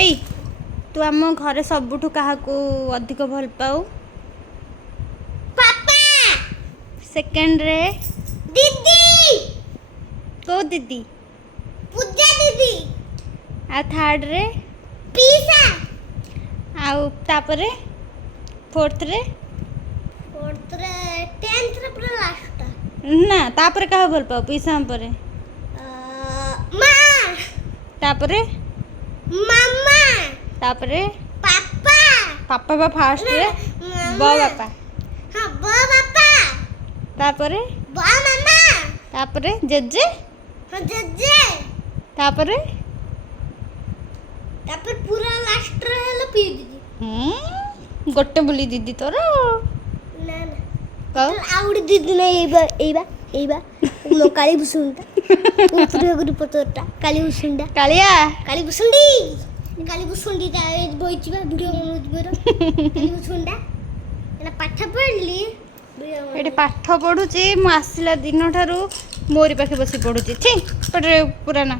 ଏଇ ତୁ ଆମ ଘରେ ସବୁଠୁ କାହାକୁ ଅଧିକ ଭଲ ପାଉ? ପାପା। ସେକେଣ୍ଡରେ ଦିଦି। କୋଉ ଦିଦି? ପୂଜା ଦିଦି। ଆଉ ଥାର୍ଡରେ? ପିସା। ଆଉ ତାପରେ ଫୋର୍ଥରେ? ଫୋର୍ଥରେ 10th ରେ ପୁରା ଲାଷ୍ଟଟା। ନା ତାପରେ କାହାକୁ ଭଲ ପାଉ? ପିଇସା ପରେ ମା। ତାପରେ? ମାମା। ତାପରେ? ପାପା। ପାପା ବା ଫାଷ୍ଟରେ। ବ ବାପା। ହଁ ବ ବାପା। ତାପରେ? ବ ମାମା। ତାପରେ ଜେଜେ? ହଁ ଜେଜେ। ତାପରେ? ତାପରେ ପୁରା ଲାଷ୍ଟରେ ହେଲା ପି ଦିଦି। ଗୋଟେ ବୋଲି ଦିଦି ତୋର? ନା ନା କଉ ଆଉ ଗୋଟେ ଦିଦି ନାହିଁ। ଏଇବା ମୋ କାଳି ଭୁସୁଣ୍ଡା ଉପର ପତରଟା କାଳି ଭୁସୁଣ୍ଡା। କାଳିଆ କାଳି ଭୁସୁଣ୍ଡି। କାଳି ଭୁସୁଣ୍ଡି ତା ବଇଛି ବା ଭିଡିଓ ବନଉଛି କାଳି ଭୁସୁଣ୍ଡା। ଏନା ପାଠ ପଢିଲି। ଏଠି ପାଠ ପଢୁଛି। ମୁଁ ଆସିଲା ଦିନଠାରୁ ମୋରି ପାଖେ ବସି ପଢୁଛି। ଛି ପଟେ ପୁରା ନା